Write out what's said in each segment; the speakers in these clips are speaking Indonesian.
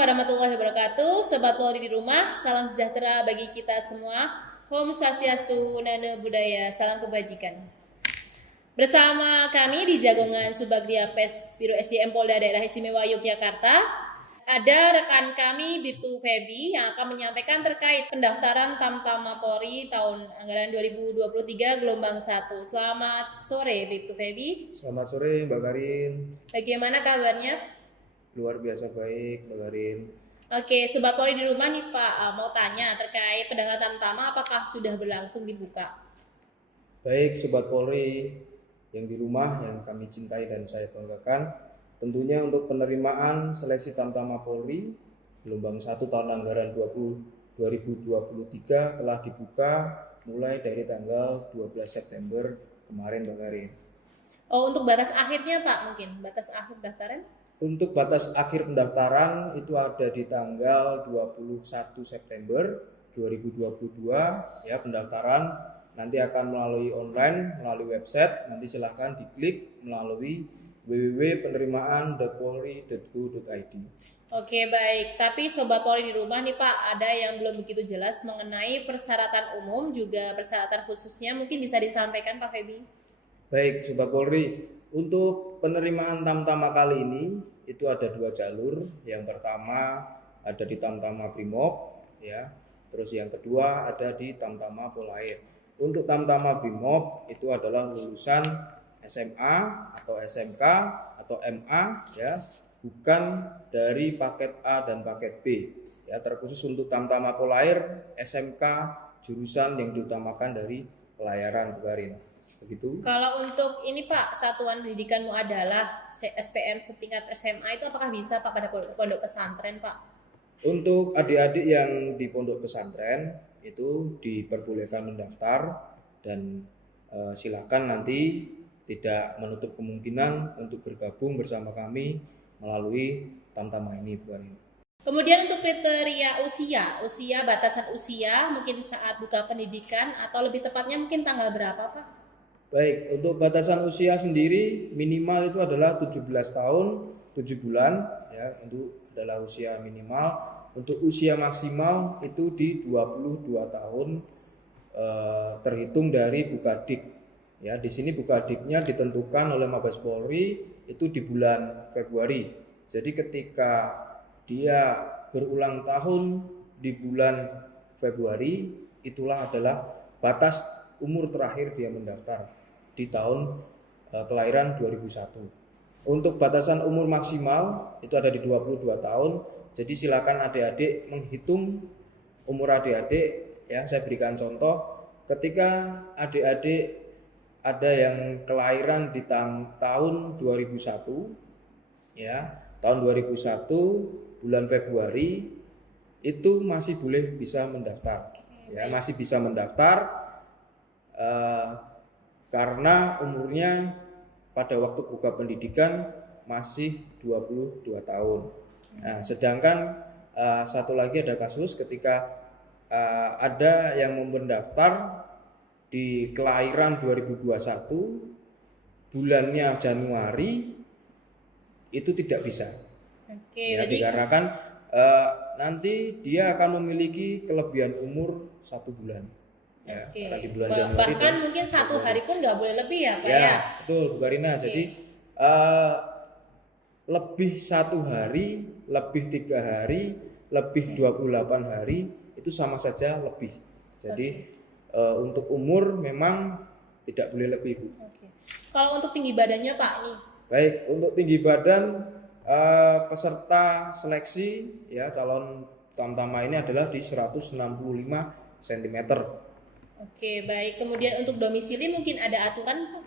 warahmatullahi wabarakatuh. Sobat Polri di rumah, salam sejahtera bagi kita semua. Om Swastiastu, Namo Buddhaya, salam kebajikan. Bersama kami di Jagongan Subagdia Pes Biro SDM Polda Daerah Istimewa Yogyakarta, ada rekan kami Bribtu Febi yang akan menyampaikan terkait pendaftaran Tamtama Polri tahun anggaran 2023 gelombang 1. Selamat sore Bribtu Febi. Selamat sore Mbak Karin. Bagaimana kabarnya? Luar biasa baik Mbak Karin. Oke, Sobat Polri di rumah nih Pak, mau tanya terkait pendaftaran Tamtama apakah sudah berlangsung dibuka? Baik Sobat Polri yang di rumah yang kami cintai dan saya banggakan, tentunya untuk penerimaan seleksi Tamtama Polri gelombang 1 tahun anggaran 2023 telah dibuka mulai dari tanggal 12 September kemarin Mbak Karin. Oh, untuk batas akhirnya Pak mungkin, batas akhir pendaftaran? Untuk batas akhir pendaftaran itu ada di tanggal 21 September 2022 ya, pendaftaran nanti akan melalui online, melalui website, nanti silahkan diklik melalui www.penerimaan.polri.go.id. Oke baik, tapi Sobat Polri di rumah nih Pak, ada yang belum begitu jelas mengenai persyaratan umum juga persyaratan khususnya, mungkin bisa disampaikan Pak Febi? Baik Sobat Polri, untuk penerimaan Tamtama kali ini itu ada 2 jalur. Yang pertama ada di Tamtama Brimob ya. Terus yang kedua ada di Tamtama Polair. Untuk Tamtama Brimob itu adalah lulusan SMA atau SMK atau MA ya, bukan dari paket A dan paket B. Ya, terkhusus untuk Tamtama Polair SMK jurusan yang diutamakan dari pelayaran Bu Karin. Begitu. Kalau untuk ini Pak, satuan pendidikanmu adalah SPM setingkat SMA itu apakah bisa Pak pada pondok pesantren Pak? Untuk adik-adik yang di pondok pesantren itu diperbolehkan mendaftar dan silakan nanti tidak menutup kemungkinan untuk bergabung bersama kami melalui Tamtama ini Bu Karin. Kemudian untuk kriteria usia batasan usia mungkin saat buka pendidikan atau lebih tepatnya mungkin tanggal berapa Pak? Baik, untuk batasan usia sendiri minimal itu adalah 17 tahun 7 bulan ya, itu adalah usia minimal. Untuk usia maksimal itu di 22 tahun terhitung dari Bukadik. Ya, di sini Bukadiknya ditentukan oleh Mabes Polri itu di bulan Februari. Jadi ketika dia berulang tahun di bulan Februari, itulah adalah batas umur terakhir dia mendaftar di tahun kelahiran 2001. Untuk batasan umur maksimal itu ada di 22 tahun. Jadi silakan adik-adik menghitung umur adik-adik ya. Saya berikan contoh, ketika adik-adik ada yang kelahiran di tahun 2001 ya, tahun 2001 bulan Februari itu masih boleh bisa mendaftar ya, masih bisa mendaftar karena umurnya pada waktu buka pendidikan masih 22 tahun. Nah, sedangkan satu lagi ada kasus ketika ada yang mendaftar di kelahiran 2021 bulannya Januari itu tidak bisa. Oke, ya, jadi dikarenakan nanti dia akan memiliki kelebihan umur 1 bulan. Ya, karena di bulan Januari bahkan mungkin 1 hari pun nggak boleh lebih ya Pak ya? Ya, betul Bu Karina. Jadi lebih 1 hari, lebih 3 hari, lebih 28 hari itu sama saja lebih. Jadi untuk umur memang tidak boleh lebih Bu. Kalau untuk tinggi badannya Pak nih? Baik, untuk tinggi badan peserta seleksi ya calon Tamtama ini adalah di 165 cm. Oke, baik. Kemudian untuk domisili mungkin ada aturan Pak?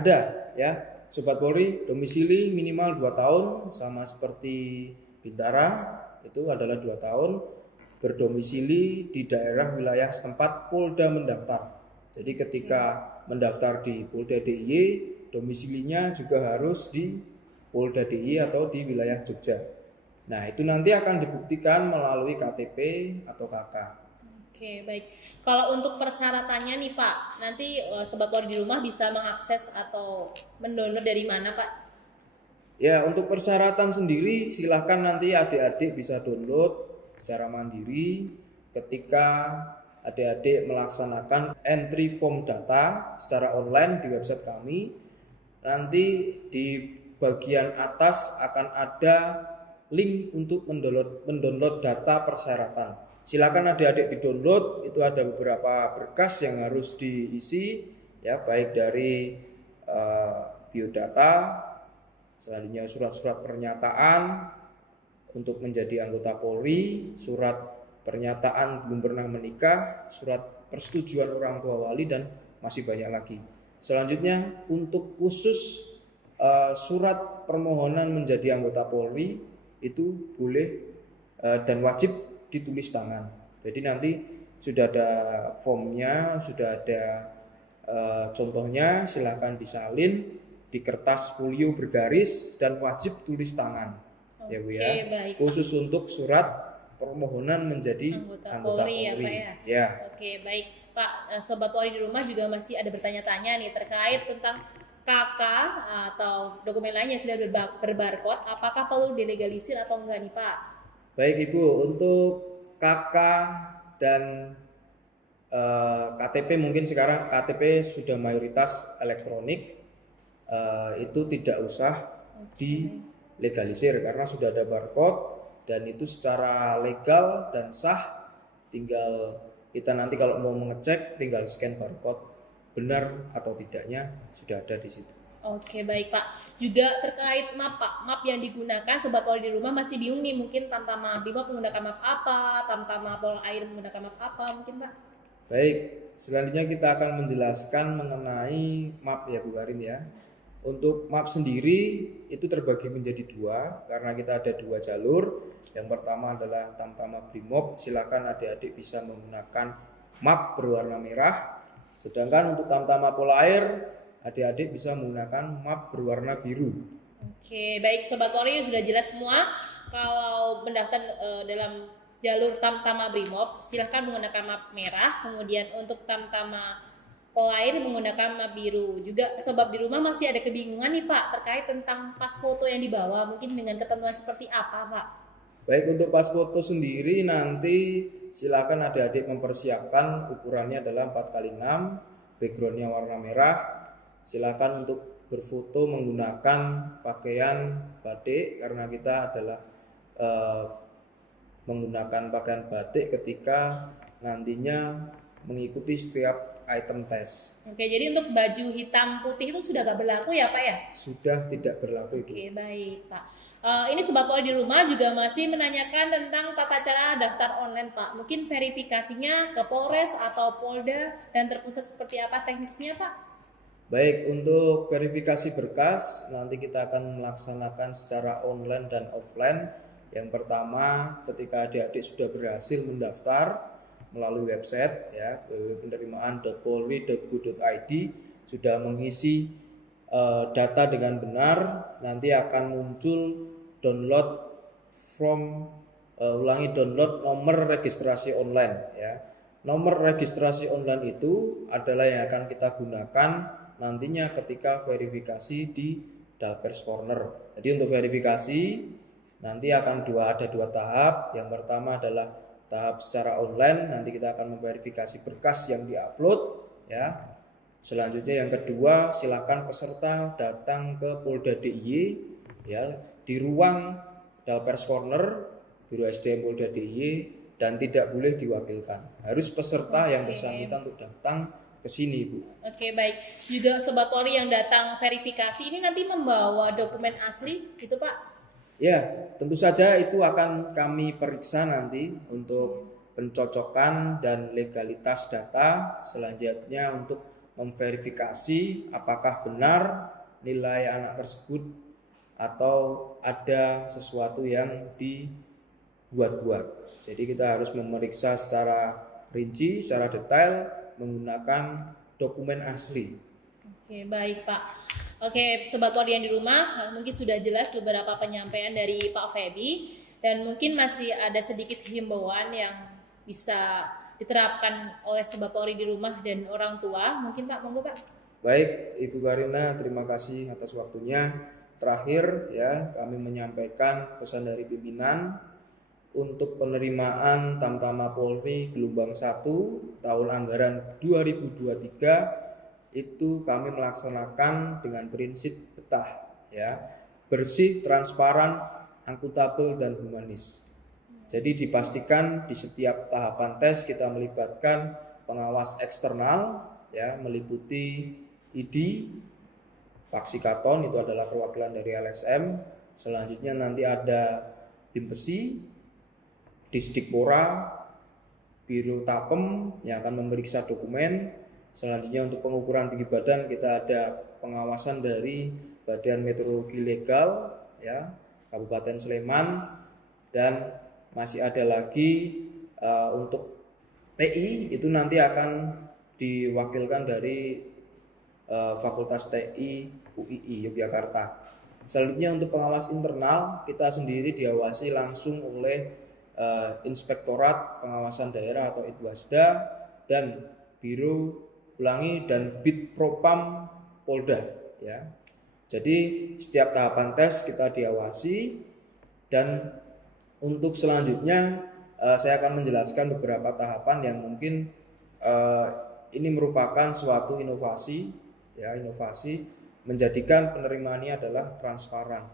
Ada ya, Sobat Polri, domisili minimal 2 tahun sama seperti Bintara itu adalah 2 tahun, berdomisili di daerah wilayah setempat Polda mendaftar. Jadi ketika mendaftar di Polda DIY, domisilinya juga harus di Polda DIY atau di wilayah Jogja. Nah, itu nanti akan dibuktikan melalui KTP atau KK. Oke, baik. Kalau untuk persyaratannya nih Pak, nanti Sobat Polri di rumah bisa mengakses atau mendownload dari mana Pak? Ya, untuk persyaratan sendiri silahkan nanti adik-adik bisa download secara mandiri ketika adik-adik melaksanakan entry form data secara online di website kami. Nanti di bagian atas akan ada link untuk mendownload data persyaratan. Silakan adik-adik di-download, itu ada beberapa berkas yang harus diisi ya, baik dari biodata, selanjutnya surat-surat pernyataan untuk menjadi anggota Polri, surat pernyataan belum pernah menikah, surat persetujuan orang tua wali, dan masih banyak lagi. Selanjutnya untuk khusus surat permohonan menjadi anggota Polri itu boleh dan wajib ditulis tangan. Jadi nanti sudah ada formnya, sudah ada contohnya, silakan disalin di kertas folio bergaris dan wajib tulis tangan. Ya Bu ya. Baik, khusus Pak. Untuk surat permohonan menjadi anggota Polri. Ya, Pak ya. Ya. Oke, baik Pak. Sobat Polri di rumah juga masih ada bertanya-tanya nih terkait tentang KK atau dokumen lain yang sudah berbarcode, apakah perlu dilegalisir atau enggak nih Pak? Baik Ibu, untuk KK dan KTP mungkin sekarang KTP sudah mayoritas elektronik, itu tidak usah dilegalisir karena sudah ada barcode dan itu secara legal dan sah. Tinggal kita nanti kalau mau mengecek tinggal scan barcode, benar atau tidaknya sudah ada di situ. Oke, baik Pak. Juga terkait map Pak, map yang digunakan Sobat Polri di rumah masih bingung nih, mungkin Tamtama Brimob menggunakan map apa, Tamtama Polair menggunakan map apa mungkin Pak? Baik, selanjutnya kita akan menjelaskan mengenai map ya Bu Karin ya. Untuk map sendiri itu terbagi menjadi dua karena kita ada dua jalur. Yang pertama adalah Tamtama Brimob, silakan adik-adik bisa menggunakan map berwarna merah. Sedangkan untuk Tamtama Polair, adik-adik bisa menggunakan map berwarna biru. Oke, baik Sobat Polri sudah jelas semua. Kalau mendaftar dalam jalur Tamtama Brimob, silahkan menggunakan map merah. Kemudian untuk Tamtama Polair menggunakan map biru. Juga sobat di rumah masih ada kebingungan nih Pak terkait tentang pas foto yang dibawa, mungkin dengan ketentuan seperti apa Pak? Baik, untuk pas foto sendiri nanti silakan adik-adik mempersiapkan ukurannya adalah 4x6, backgroundnya warna merah. Silakan untuk berfoto menggunakan pakaian batik karena kita adalah menggunakan pakaian batik ketika nantinya mengikuti setiap item tes. Oke, jadi untuk baju hitam putih itu sudah gak berlaku ya Pak ya? Sudah tidak berlaku Ibu. Oke, baik Pak. Ini Sobat Polri di rumah juga masih menanyakan tentang tata cara daftar online Pak. Mungkin verifikasinya ke Polres atau Polda dan terpusat seperti apa teknisnya Pak? Baik, untuk verifikasi berkas nanti kita akan melaksanakan secara online dan offline. Yang pertama, ketika adik-adik sudah berhasil mendaftar melalui website ya www.penerimaan.polri.go.id, sudah mengisi data dengan benar, nanti akan muncul download download nomor registrasi online ya. Nomor registrasi online itu adalah yang akan kita gunakan nantinya ketika verifikasi di Dalpers Corner. Jadi untuk verifikasi nanti akan ada dua tahap. Yang pertama adalah tahap secara online, nanti kita akan memverifikasi berkas yang diupload ya. Selanjutnya yang kedua, silakan peserta datang ke Polda DIY ya, di ruang Dalpers Corner Biro SDM Polda DIY, dan tidak boleh diwakilkan. Harus peserta yang bersangkutan untuk datang ke sini, Bu. Oke, baik. Juga Sobat Polri yang datang verifikasi ini nanti membawa dokumen asli gitu Pak? Ya, tentu saja itu akan kami periksa nanti untuk pencocokan dan legalitas data. Selanjutnya untuk memverifikasi apakah benar nilai anak tersebut atau ada sesuatu yang dibuat-buat. Jadi kita harus memeriksa secara rinci, secara detail menggunakan dokumen asli. Oke, baik Pak. Oke, Sobat Polri yang di rumah, mungkin sudah jelas beberapa penyampaian dari Pak Feby, dan mungkin masih ada sedikit himbauan yang bisa diterapkan oleh Sobat Polri di rumah dan orang tua. Mungkin Pak, monggo Pak. Baik, Ibu Karina, terima kasih atas waktunya. terakhir ya, kami menyampaikan pesan dari pimpinan untuk penerimaan Tamtama Polri gelombang 1 tahun anggaran 2023 itu kami melaksanakan dengan prinsip betah ya, bersih, transparan, akuntabel dan humanis. Jadi dipastikan di setiap tahapan tes kita melibatkan pengawas eksternal ya, meliputi ID, Paksikaton itu adalah perwakilan dari LSM. Selanjutnya nanti ada Bimpesi, Disdikpora, Biro Tapem yang akan memeriksa dokumen. Selanjutnya untuk pengukuran tinggi badan kita ada pengawasan dari Badan Meteorologi Legal ya, Kabupaten Sleman, dan masih ada lagi untuk TI itu nanti akan diwakilkan dari Fakultas TI UII Yogyakarta. Selanjutnya untuk pengawas internal kita sendiri diawasi langsung oleh Inspektorat Pengawasan Daerah atau Itwasda dan Biro Ulangi dan Bid Propam Polda ya. Jadi setiap tahapan tes kita diawasi, dan untuk selanjutnya saya akan menjelaskan beberapa tahapan yang mungkin ini merupakan suatu inovasi ya, inovasi menjadikan penerimaan ini adalah transparan.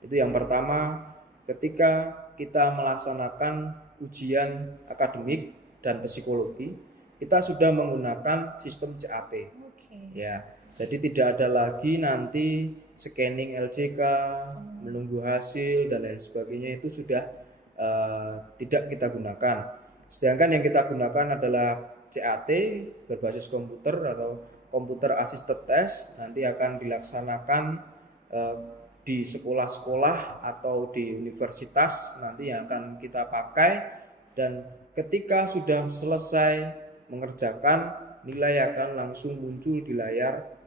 Itu yang pertama, ketika kita melaksanakan ujian akademik dan psikologi, kita sudah menggunakan sistem CAT. Ya, jadi tidak ada lagi nanti scanning LJK, menunggu hasil dan lain sebagainya, itu sudah tidak kita gunakan. Sedangkan yang kita gunakan adalah CAT berbasis komputer atau Computer Assisted Test, nanti akan dilaksanakan di sekolah-sekolah atau di universitas nanti yang akan kita pakai, dan ketika sudah selesai mengerjakan, nilai akan langsung muncul di layar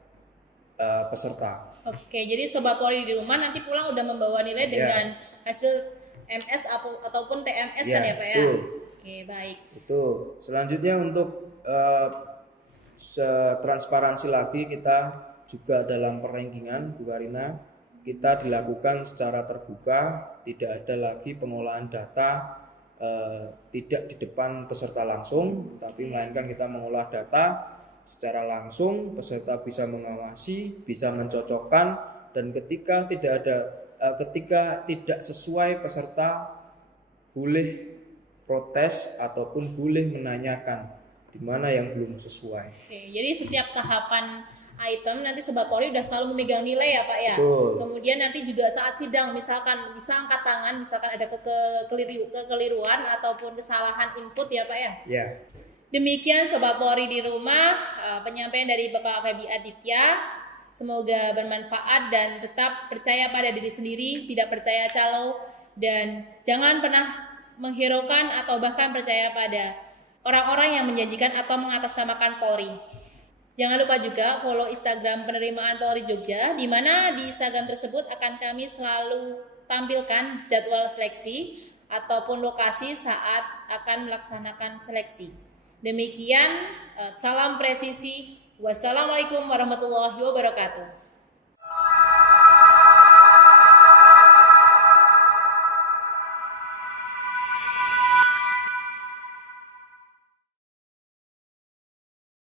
peserta. Oke, jadi Sobat Polri di rumah nanti pulang udah membawa nilai dengan hasil MS ataupun TMS kan ya Pak ya? Betul. Oke, baik. Itu. Selanjutnya untuk transparansi lagi, kita juga dalam perankingan Bu Karina, kita dilakukan secara terbuka, tidak ada lagi pengolahan data tidak di depan peserta langsung, tapi melainkan kita mengolah data secara langsung, peserta bisa mengawasi, bisa mencocokkan, dan ketika tidak sesuai, peserta boleh protes ataupun boleh menanyakan di mana yang belum sesuai. Oke, jadi setiap tahapan item nanti Sobat Polri udah selalu memegang nilai ya Pak ya. Betul. Kemudian nanti juga saat sidang misalkan bisa angkat tangan, misalkan ada kekeliruan ataupun kesalahan input ya Pak ya. Ya. Demikian Sobat Polri di rumah, penyampaian dari Bapak Febi Aditya. Semoga bermanfaat dan tetap percaya pada diri sendiri, tidak percaya calo, dan jangan pernah menghiraukan atau bahkan percaya pada orang-orang yang menjanjikan atau mengatasnamakan Polri. Jangan lupa juga follow Instagram penerimaan Polri Jogja, di mana di Instagram tersebut akan kami selalu tampilkan jadwal seleksi ataupun lokasi saat akan melaksanakan seleksi. Demikian, salam presisi. Wassalamualaikum warahmatullahi wabarakatuh.